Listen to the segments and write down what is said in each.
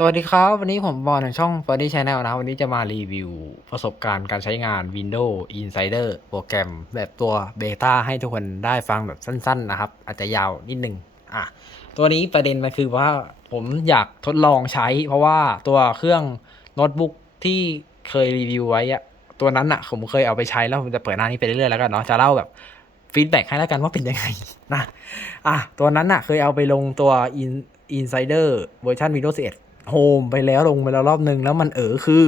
สวัสดีครับ วันนี้ผมบอลในช่อง f u r n y Channel นะครับ วันนี้จะมารีวิวประสบการณ์การใช้งาน Windows Insider โปรแกรมแบบตัวเบต้าให้ทุกคนได้ฟังแบบสั้น ๆ นะครับ อาจจะยาวนิดนึงอะตัวนี้ประเด็นมันคือว่าผมอยากทดลองใช้ เพราะว่าตัวเครื่องโน้ตบุ๊กที่เคยรีวิวไว้อะตัวนั้นอะผมเคยเอาไปใช้แล้วผมจะเปิดหน้านี้ไปเรื่อยๆแล้วกันเนาะจะเล่าแบบฟีดแบ็กให้แล้วกันว่าเป็นยังไงนะอะตัวนั้นอะเคยเอาไปลงตัว In Insider เวอร์ชัน Windows 11 โฮมไปแล้วลงไปแล้วรอบนึง แล้วมันเออคือ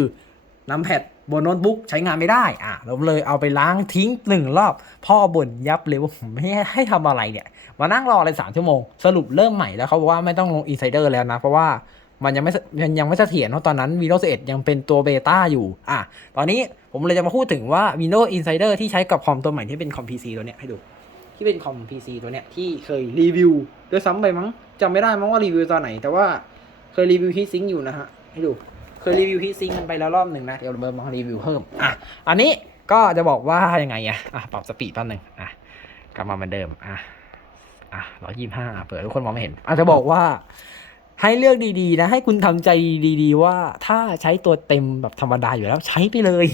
น้ำแพดบนโน้ตบุ๊กใช้งานไม่ได้อะเราเลยเอาไปล้างทิ้งหนึ่งรอบ พ่อบ่นยับเลยว่าผมไม่ให้ทำอะไรเนี่ย มานั่งรอเลยสามชั่วโมง สรุปเริ่มใหม่แล้วเขาบอกว่าไม่ต้องลง Insider แล้วนะ เพราะว่ามันยังไม่ยังยังไม่เสถียรเพราะตอนนั้น Windows 11 ยังเป็นตัวเบต้าอยู่ อะ ตอนนี้ผมเลยจะมาพูดถึงว่า Windows Insider ที่ใช้กับคอมตัวใหม่ที่เป็นคอม PC ตัวเนี้ยให้ดู ที่เป็นคอม PC ตัวเนี้ยที่เคยรีวิวด้วยซ้ำไปมั้งจำไม่ได้มั้งว่ารีวิวตอนไหน แต่ว่า เคยรีวิวฮีซิงค์อยู่นะฮะให้ดูเคยรีวิวฮีซิงค์กันไปแล้วรอบหนึ่งนะ เดี๋ยวเรามารีวิวเพิ่มอะอันนี้ก็จะบอกว่ายังไงอะอะปรับสปีดแป๊บหนึงอะกลับมาเหมือนเดิมอะอะร้อยยี่ห้าเปิดทุกคนมองไม่เห็นอาจจะบอกว่าให้เลือกดีๆนะ ให้คุณทำใจดี ๆ ว่าถ้าใช้ตัวเต็มแบบธรรมดาอยู่แล้วใช้ไปเลย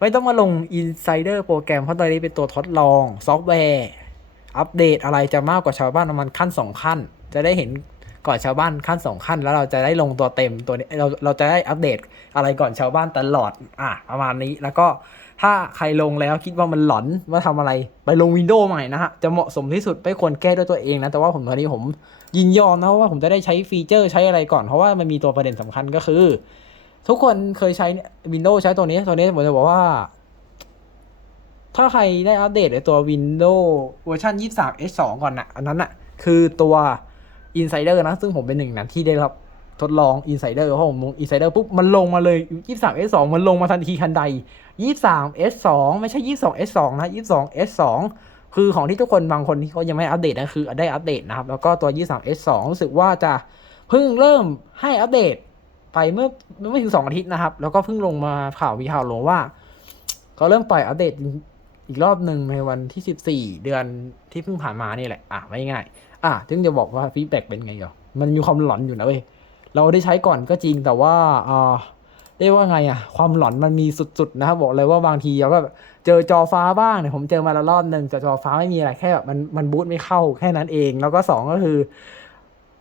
ไม่ต้องมาลง Insider โปรแกรมเพราะตอนนี้เป็นตัวทดลอง ซอฟต์แวร์ อัปเดตอะไรจะมากกว่าชาวบ้านประมาณขั้นสองขั้น จะได้เห็น ก่อนชาวบ้านขั้นสองขั้น แล้วเราจะได้ลงตัวเต็มตัวนี้เราเราจะได้อัปเดตอะไรก่อนชาวบ้านตลอดอะประมาณนี้แล้วก็ถ้าใครลงแล้วคิดว่ามันหลอนว่าทำอะไรไปลงวินโดว์ใหม่นะฮะ จะเหมาะสมที่สุดไม่ควรแก้ด้วยตัวเองนะ แต่ว่าผมตอนนี้ผมยินยอมนะว่าผมจะได้ใช้ฟีเจอร์ใช้อะไรก่อนเพราะว่ามันมีตัวประเด็นสำคัญก็คือ ทุกคนเคยใช้ Windows ใช้ตัวนี้ตัวนี้ผมจะบอกว่า ถ้าใครได้อัปเดตในตัว Windows เวอร์ชัน23 H2 ก่อนนะอันนั้นน่ะคือตัว Insider นะ ซึ่งผมเป็นหนึ่งนั้นที่ได้รับทดลอง Insider เพราะผมลง Insider ปุ๊บ มันลงมาเลย 23 H2 มันลงมาทันทีทันใด 23 H2 ไม่ใช่ 22 H2 นะ 22 H2 คือของที่ทุกคนบางคนที่เขายังไม่อัปเดตนะคือได้อัปเดตนะครับ แล้วก็ตัว 23 H2 รู้สึกว่าจะเพิ่งเริ่มให้อัปเดตไปเมื่อไม่ถึงสองอาทิตย์นะครับ แล้วก็เพิ่งลงมาข่าวมีข่าวลงว่าเขาเริ่มปล่อยอัปเดต อีกรอบหนึ่งในวันที่สิบสี่เดือนที่เพิ่งผ่านมานี่แหละ อะไม่ง่ายอะถึงจะบอกว่าฟีดแบ็กเป็นไงก่อมันมีความหลอนอยู่นะเว้ยเราได้ใช้ก่อนก็จริงแต่ว่าอ่าเรียกว่าไงอะความหลอนมันมีสุดๆนะครับบอกเลยว่าบางทีเราก็เจอจอฟ้าบ้างเนี่ยผมเจอมาแล้วรอบหนึ่งแต่จอฟ้าไม่มีอะไรแค่แบบมันมันบูตไม่เข้าแค่นั้นเอง แล้วก็สองก็คือ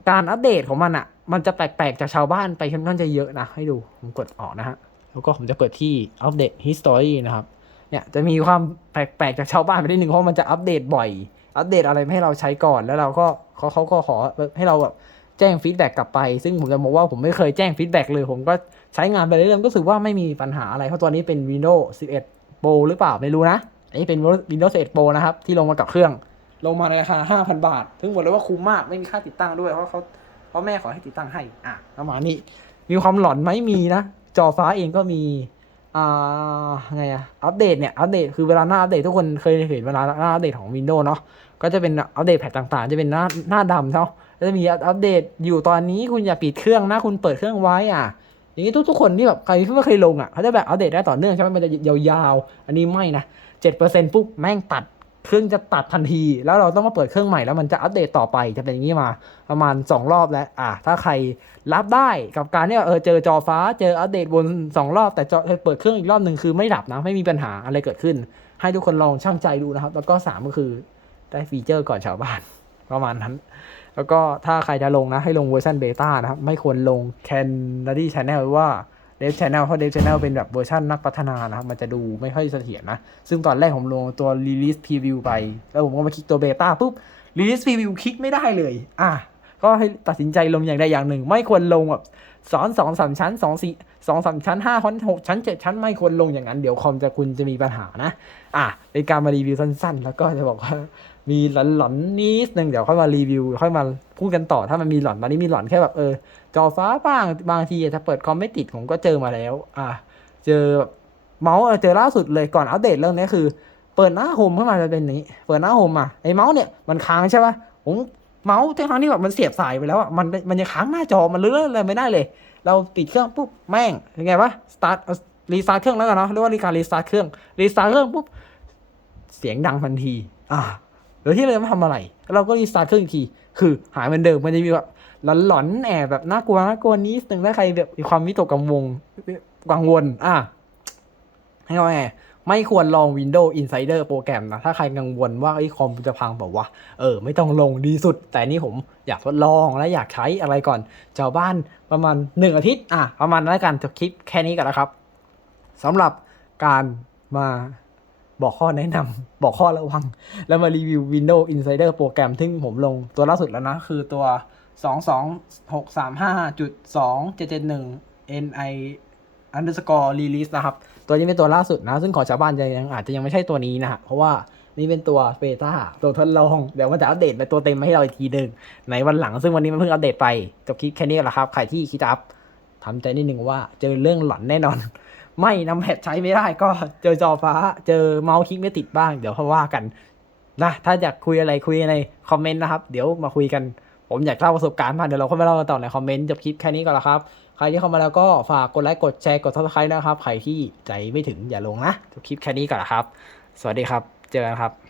การอัปเดตของมันอะ่ะมันจะแปลกๆจากชาวบ้านไปค่อนข้างจะเยอะนะ ให้ดูผมกดออกนะฮะแล้วก็ผมจะเปิดที่อัปเดต history นะครับ เนี่ยจะมีความแปลกๆจากชาวบ้านไปนิดนึงเพราะมันจะอัปเดตบ่อย อัปเดตอะไรให้เราใช้ก่อนแล้วเราก็เขาเขาก็ขอให้เราแบบแจ้งฟีดแบ็กกลับไป ซึ่งผมจะบอกว่าผมไม่เคยแจ้งฟีดแบ็กเลย ผมก็ใช้งานไปเรื่อยๆก็รู้สึกว่าไม่มีปัญหาอะไรเพราะตัวนี้เป็น Windows 11 Pro หรือเปล่าไม่รู้นะ อันนี้เป็น Windows 11 Pro นะครับ ที่ลงมากับเครื่อง ลงมาในราคา 5,000 บาท ซึ่งบอกเลยว่าคุ้มมากไม่มีค่าติดตั้งด้วยเพราะเขาเพราะแม่ขอให้ติดตั้งให้อะประมาณนี้ มีความหลอนไหมมีนะ จอฟ้าเองก็มี อ่าไงอะอัปเดตเนี่ย อัปเดตคือเวลาหน้าอัปเดตทุกคนเคยเห็นเวลาหน้าอัปเดตของ Windows เนาะก็จะเป็นอัปเดตแพทต่างๆ จะเป็นหน้าหน้าดำเนาะจะมีอัปเดตอยู่ตอนนี้คุณอย่าปิดเครื่องนะคุณเปิดเครื่องไว้อะอย่างนี้ทุกๆคนที่แบบใครที่ไม่เคยลงอะเขาจะแบบอัปเดตได้ต่อเนื่องใช่ไหมมันจะยาวๆ อันนี้ไม่นะเจ็ดเปอร์เซ็นต์ปุ๊บแม่งตัด เครื่องจะตัดทันที แล้วเราต้องมาเปิดเครื่องใหม่แล้วมันจะอัปเดตต่อไปจะเป็นอย่างนี้มาประมาณ 2 รอบแล้วอะถ้าใครรับได้กับการที่ว่าเออเจอจอฟ้าเจออัปเดตบน2 รอบ แต่จอเปิดเครื่องอีกรอบหนึ่งคือไม่ดับนะไม่มีปัญหาอะไรเกิดขึ้น ให้ทุกคนลองช่างใจดูนะครับ แล้วก็ 3 ก็คือได้ฟีเจอร์ก่อนชาวบ้านประมาณนั้น แล้วก็ถ้าใครจะลงนะให้ลงเวอร์ชันเบต้านะครับไม่ควรลง Canary Channel หรือว่า ชแนลเพราะเดฟชแนลเป็นแบบเวอร์ชันนักพัฒนานะครับ มันจะดูไม่ค่อยเสถียรนะ ซึ่งตอนแรกผมลงตัว Release Preview ไป แล้วผมก็มาคลิกตัวเบต้าปุ๊บ Release Preview คลิกไม่ได้เลย อะ ก็ให้ตัดสินใจลงอย่างใดอย่างหนึ่ง ไม่ควรลงแบบสอนสองสามชั้นสองสี่สองสามชั้นห้าชั้นหกชั้นเจ็ดชั้นไม่ควรลงอย่างนั้น เดี๋ยวคอมจะคุณจะมีปัญหานะ อะเป็นการมารีวิวสั้นๆ แล้วก็จะบอกว่ามีหลอนๆนิดนึงเดี๋ยวค่อยมารีวิวค่อยมา พูดกันต่อถ้ามันมีหลอนตอนนี้มีหลอนแค่แบบเออ จอฟ้าบ้างบางทีถ้าเปิดคอมไม่ติดผมก็เจอมาแล้ว อะเจอแบบเมาส์เจอล่าสุดเลยก่อนอัปเดตเรื่องนี้คือ เปิดหน้าโฮมขึ้นมาจะเป็นอย่างนี้ เปิดหน้าโฮมอะไอเมาส์เนี่ยมันค้างใช่ปะผมเมาส์ทั้งทั้งที่แบบมันเสียบสายไปแล้วอะมันมันยังค้างหน้าจอมันเลื่อนอะไรไม่ได้เลย เราปิดเครื่องปุ๊บแม่งยังไงวะสตาร์ทรีสตาร์ทเครื่องแล้วกันเนาะเรียกว่ารีการรีสตาร์ทเครื่องรีสตาร์ทเครื่องปุ๊บเสียงดังทันที อะ หรือที่เราจะมาทำอะไร เราก็รีสตาร์ทเครื่องอีกที คือหายเหมือนเดิม มันจะมีแบบหลอนๆแอบแบบน่ากลัวน่ากลัวนิดนึงถ้าใครแบบมีความวิตกกังวลกังวล อะให้ว่าไงไม่ควรลอง Windows Insider โปรแกรมนะ ถ้าใครกังวลว่าไอ้คอมจะพังแบบว่า เออ ไม่ต้องลงดีสุด แต่นี่ผมอยากทดลองและอยากใช้อะไรก่อนชาวบ้านประมาณหนึ่งอาทิตย์ อะ ประมาณนั้นกันจบคลิปแค่นี้กันนะครับสำหรับการมา บอกข้อแนะนำบอกข้อระวัง แล้วมารีวิว Windows Insider โปรแกรมที่ผมลงตัวล่าสุดแล้วนะ คือตัว 22635.2771 NI underscore release นะครับ ตัวนี้เป็นตัวล่าสุดนะ ซึ่งของชาวบ้านจะยังอาจจะยังไม่ใช่ตัวนี้นะฮะ เพราะว่านี่เป็นตัวเบต้าตัวทดลอง เดี๋ยวมันจะอัปเดตเป็นตัวเต็มมาให้เราอีกทีหนึ่งในวันหลัง ซึ่งวันนี้มันเพิ่งอัปเดตไปจบคลิปแค่นี้แหละครับ ใครที่คิดจะอัพทำใจนิดนึงว่าเจอเรื่องหลอนแน่นอน ไม่นำแพดใช้ไม่ได้ก็เจอจอฟ้าเจอเมาส์คลิกไม่ติดบ้าง เดี๋ยวเขาว่ากันนะถ้าอยากคุยอะไรคุยในคอมเมนต์นะครับ เดี๋ยวมาคุยกัน ผมอยากเล่าประสบการณ์มาเดี๋ยวเราค่อยมาเล่ากันต่อในคอมเมนต์จบคลิปแค่นี้ก่อนละครับ ใครที่เข้ามาแล้วก็ฝากกดไลค์กดแชร์กดซับสไครต์นะครับ ใครที่ใจไม่ถึงอย่าลงนะจบคลิปแค่นี้ก่อนละครับ สวัสดีครับ เจอกันครับ